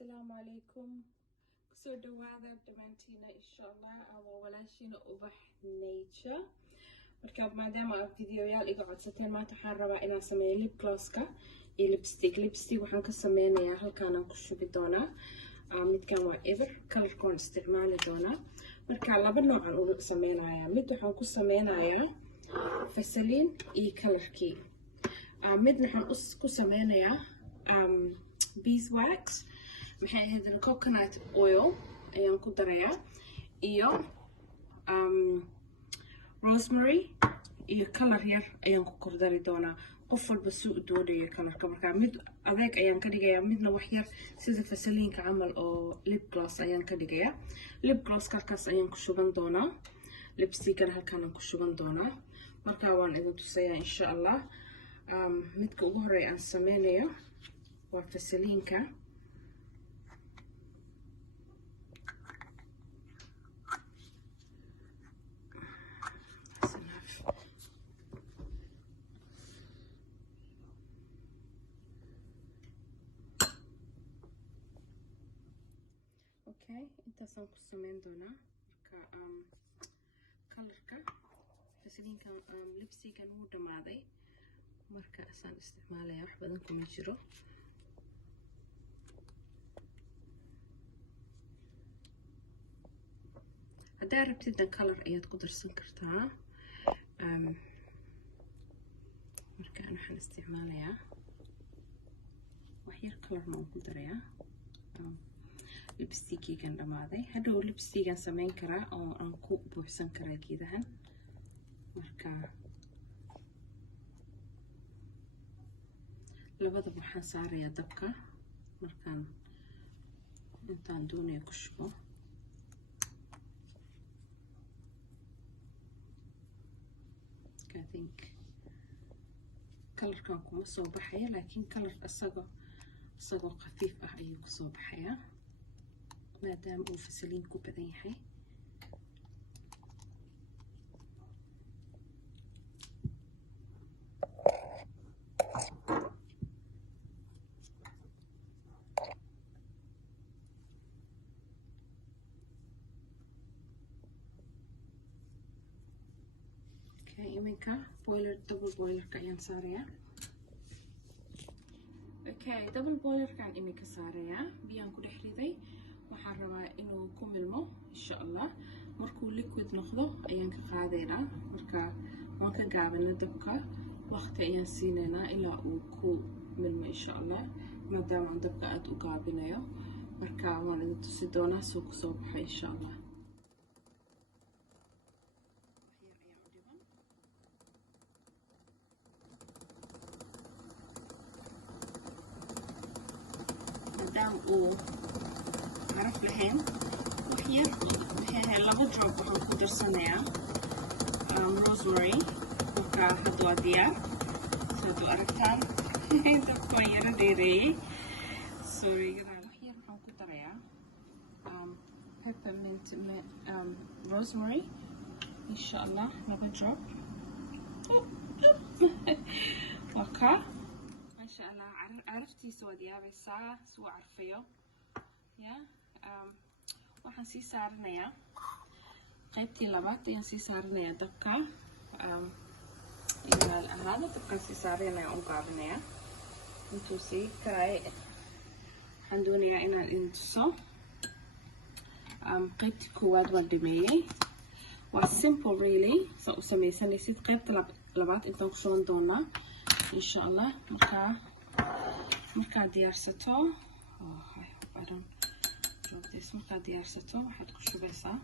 السلام عليكم. kusoo dhawaada dhamaantiina insha Allah waa walaashina ubax nature. marka maadaama aad fiidiyoyaal iga codsateen maanta waxaan rabaa inaan sameeyo lip gloss-ka iyo lipstick waxaan ka sameynayaa halkaan aan ku shubi doonaa midkan waa ever color-koon isticmaali doonaa. marka laba nooc aan u sameynayaa, mid waxaan ku sameynayaa Vaseline iyo color-kii, mid waxaan ku sameynayaa beeswax maxay ahayd coconut oil ayaan ku darayaa iyo rosemary iyo color yar ayaan ku kordari doonaa. qof walba si u doonayo colorka, marka mid adeeg ayaan ka dhigayaa, midna wax yar sida Vaseline-ka camal oo lip gloss ayaan ka dhigayaa. lip gloss halkaas ayaan ku shuban doonaa, lipstick-kana halkaan aan ku shuban doonaa. marka waan idin tusayaa insha Allah. midka ugu horeeya aan sameynayo waa Vaseline-ka. intaasaan ku sameyn doonaa. marka colorka Vaseline-ka lipstick-kan wuu dhamaaday, marka asaan isticmaalaya, wax badan kuma jiro. haddaa rabtidna color ayaad ku darsan kartaa. markaan waxaan isticmaalayaa wax yar colorna waan ku darayaa. lipstick-gan dhamaaday, hadhow lipstick-gan sameyn karaa oo aan ku buuxsan karaa geedahan. marka labadaba waxaan saarayaa dabka markaan intaan doonaya ku shubo. I think colorkan kuma soo baxaya, laakiin color isagoo khafiif ah ayuu kusoo baxayaa maadaama uu Vaseline ku badan yahay. iminka double boiler-ka ayaan saarayaa. double boiler-kan iminka saarayaa, biyaan ku dhex riday. waxaan rabaa inuu ku milmo insha Allah. markuu liquid noqdo ayaan ka qaadaynaa. marka waan ka gaabana dabka, waqti ayaan siinaynaa ilaa uu ku milmo insha Allah, maadaama aan dabka aad u gaabinayo. marka waan idin tusi doonaa soo ku soo baxo insha Allah. maadaama uu caraf lahayn, wax yar laba drop waxaan ku darsanayaa rosemary. marka hadda waa diyaar, saad u aragtaan. dabka waan yara dheereeyey, sorry. wax yar waxaan ku darayaa peppermint rosemary insha Allah, laba drop. waa kaa masha Allah, caraftiisa waad yaabaysaa suu carfayo. waxaan sii saaranayaa qaybtii labaad ayaan sii saaranayaa dabka. ilaal ahaada dabkaan sii saaranayaa, u gaabinayaa intuu sii karaay. waxaan doonayaa inaan idin tuso. qaybtii koowaad waan dhameeyey. waa simple really, saa u sameysanaysid. qaybta labaad intaan ku shuban doonaa insha Allah. markaad diyaarsato markaad diyaarsato waxaad ku shubaysaa